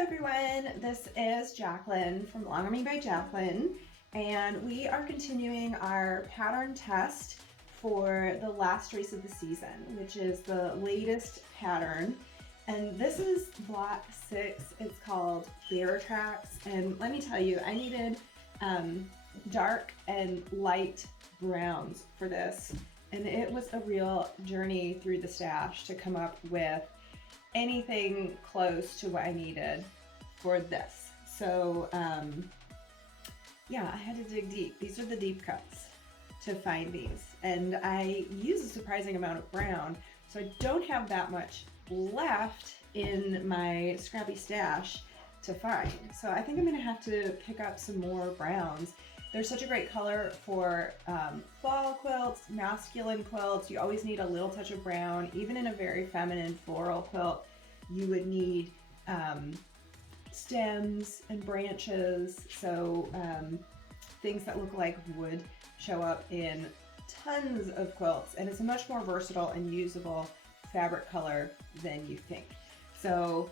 everyone, this is Jaclyn from Longarming by Jaclyn, and we are continuing our pattern test for the last race of the season, which is the latest pattern. And this is block 6. It's called Bear Tracks, and let me tell you, I needed dark and light browns for this, and it was a real journey through the stash to come up with anything close to what I needed for this. So yeah, I had to dig deep. These are the deep cuts to find these, and I use a surprising amount of brown, so I don't have that much left in my scrappy stash to find. So I think I'm gonna have to pick up some more browns. They're such a great color for fall quilts, masculine quilts. You always need a little touch of brown. Even in a very feminine floral quilt, you would need stems and branches. So things that look like wood show up in tons of quilts, and it's a much more versatile and usable fabric color than you think. So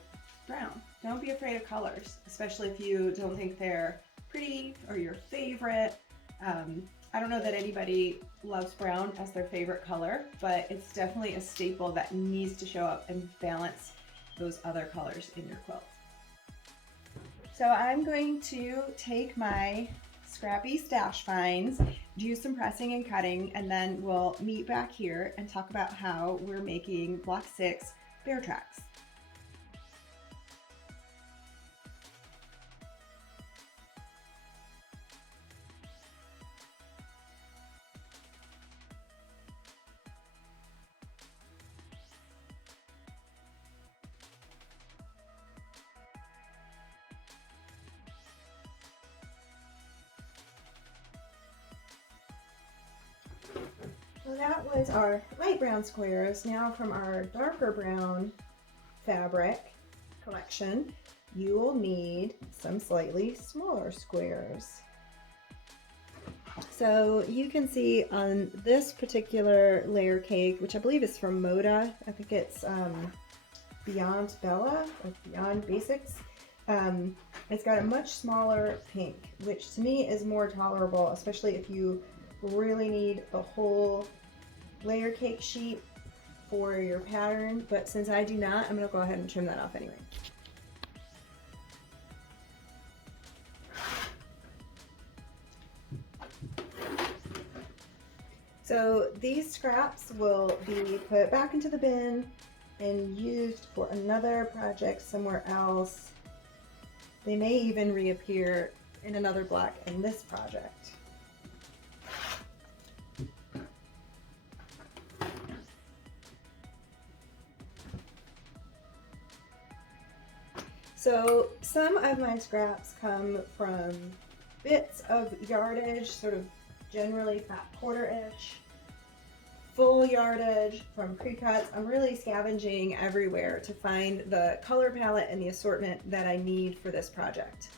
brown, don't be afraid of colors, especially if you don't think they're pretty or your favorite. I don't know that anybody loves brown as their favorite color, but it's definitely a staple that needs to show up and balance those other colors in your quilt. So I'm going to take my scrappy stash finds, do some pressing and cutting, and then we'll meet back here and talk about how we're making block 6 bear tracks. So that was our light brown squares. Now from our darker brown fabric collection, you will need some slightly smaller squares. So you can see on this particular layer cake, which I believe is from Moda, I think it's Beyond Bella or Beyond Basics, it's got a much smaller pink, which to me is more tolerable, especially if you really need a whole layer cake sheet for your pattern. But since I do not, I'm going to go ahead and trim that off anyway. So these scraps will be put back into the bin and used for another project somewhere else. They may even reappear in another block in this project. So some of my scraps come from bits of yardage, sort of generally fat quarter-ish, full yardage from pre-cuts. I'm really scavenging everywhere to find the color palette and the assortment that I need for this project.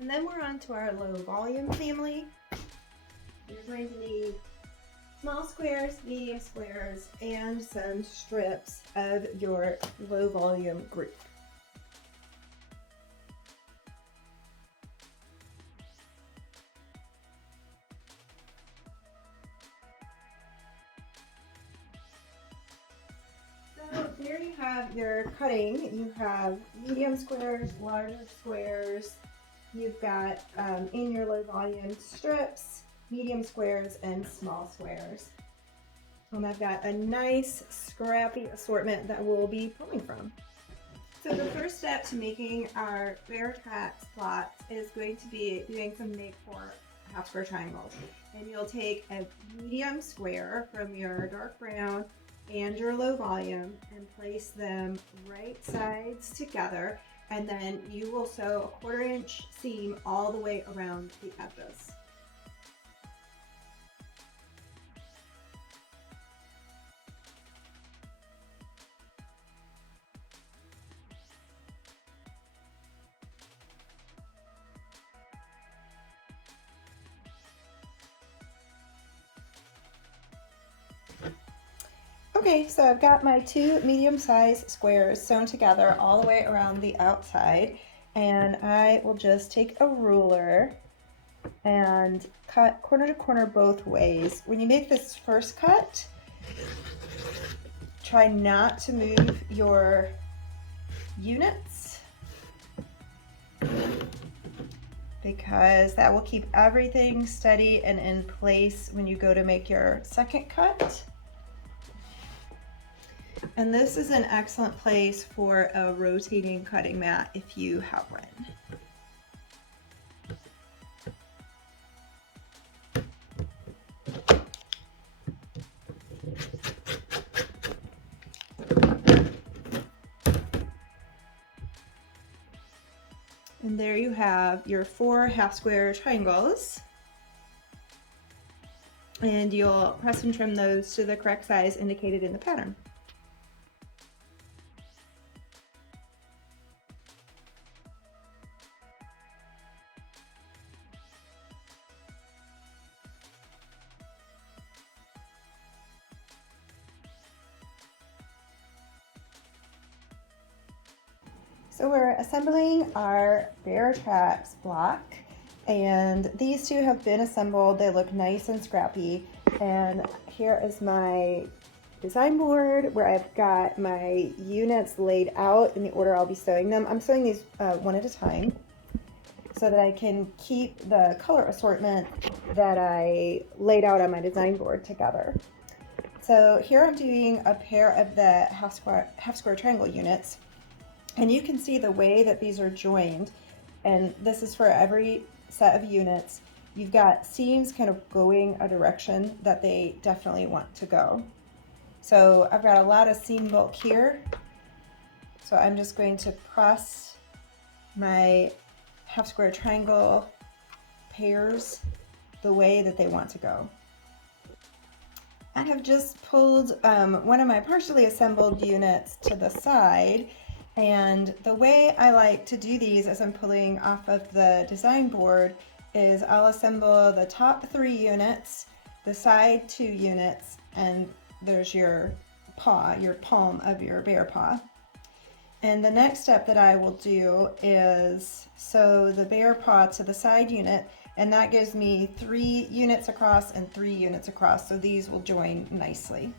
And then we're on to our low volume family. You're going to need small squares, medium squares, and some strips of your low volume group. So there you have your cutting. You have medium squares, larger squares. You've got in your low volume strips, medium squares, and small squares. And I've got a nice scrappy assortment that we'll be pulling from. So the first step to making our bear tracks plots is going to be doing some make for half square triangles. And you'll take a medium square from your dark brown and your low volume and place them right sides together, and then you will sew a 1/4 inch seam all the way around the edges. Okay, so I've got my 2 medium-sized squares sewn together all the way around the outside, and I will just take a ruler and cut corner to corner both ways. When you make this first cut, try not to move your units because that will keep everything steady and in place when you go to make your second cut. And this is an excellent place for a rotating cutting mat if you have one. And there you have your 4 half square triangles. And you'll press and trim those to the correct size indicated in the pattern. So we're assembling our Bear Tracks block, and these two have been assembled. They look nice and scrappy, and here is my design board where I've got my units laid out in the order I'll be sewing them. I'm sewing these one at a time so that I can keep the color assortment that I laid out on my design board together. So here I'm doing a pair of the half square triangle units. And you can see the way that these are joined, and this is for every set of units. You've got seams kind of going a direction that they definitely want to go. So I've got a lot of seam bulk here. So I'm just going to press my half square triangle pairs the way that they want to go. I have just pulled one of my partially assembled units to the side. And the way I like to do these as I'm pulling off of the design board is I'll assemble the top 3 units, the side 2 units, and there's your paw, your palm of your bear paw. And the next step that I will do is sew the bear paw to the side unit, and that gives me 3 units across and 3 units across, so these will join nicely.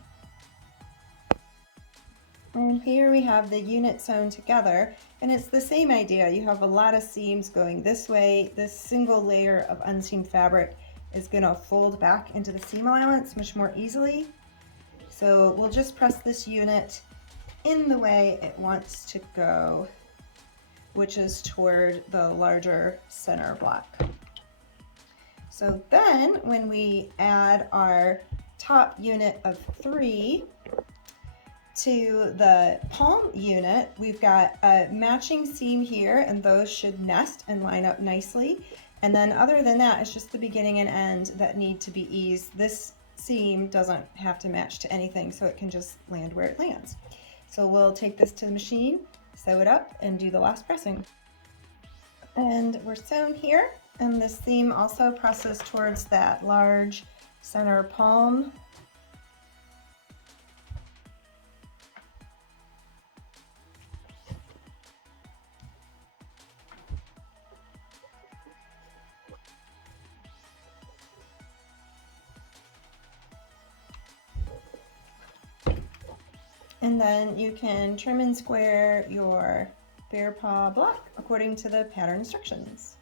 And here we have the unit sewn together, and it's the same idea. You have a lot of seams going this way. This single layer of unseamed fabric is going to fold back into the seam allowance much more easily. So we'll just press this unit in the way it wants to go, which is toward the larger center block. So then when we add our top unit of 3 to the palm unit, we've got a matching seam here, and those should nest and line up nicely. And then other than that, it's just the beginning and end that need to be eased. This seam doesn't have to match to anything, so it can just land where it lands. So we'll take this to the machine, sew it up, and do the last pressing. And we're sewn here, and this seam also presses towards that large center palm. And then you can trim and square your bear paw block according to the pattern instructions.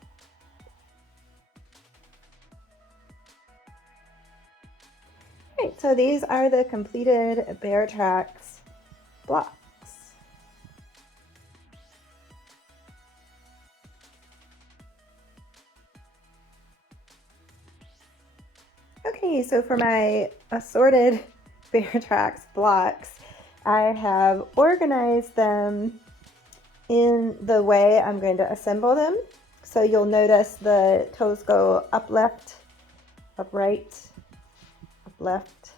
Right, so these are the completed Bear Tracks blocks. Okay, so for my assorted Bear Tracks blocks, I have organized them in the way I'm going to assemble them. So you'll notice the toes go up left, up right, up left,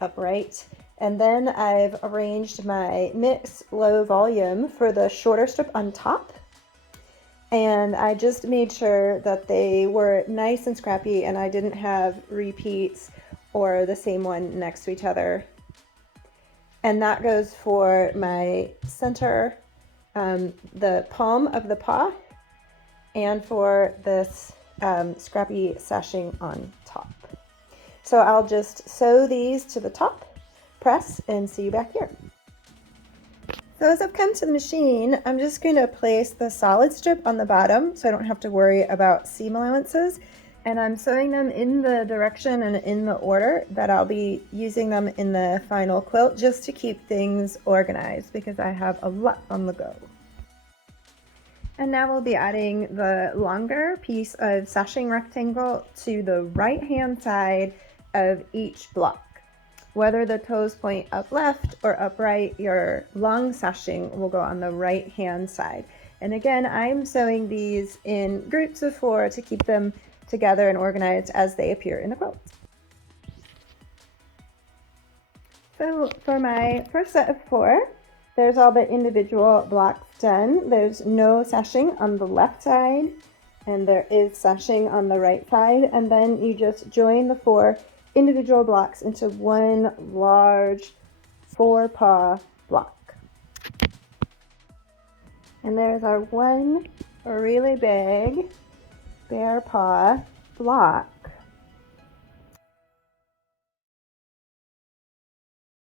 up right. And then I've arranged my mix low volume for the shorter strip on top. And I just made sure that they were nice and scrappy and I didn't have repeats or the same one next to each other. And that goes for my center, the palm of the paw, and for this scrappy sashing on top. So I'll just sew these to the top, press, and see you back here. So as I've come to the machine, I'm just going to place the solid strip on the bottom so I don't have to worry about seam allowances. And I'm sewing them in the direction and in the order that I'll be using them in the final quilt, just to keep things organized because I have a lot on the go. And now we'll be adding the longer piece of sashing rectangle to the right hand side of each block. Whether the toes point up left or up right, your long sashing will go on the right hand side. And again, I'm sewing these in groups of 4 to keep them together and organized as they appear in the quilt. So for my first set of 4, there's all the individual blocks done. There's no sashing on the left side, and there is sashing on the right side, and then you just join the 4 individual blocks into one large 4-paw block. And there's our one really big bear paw block.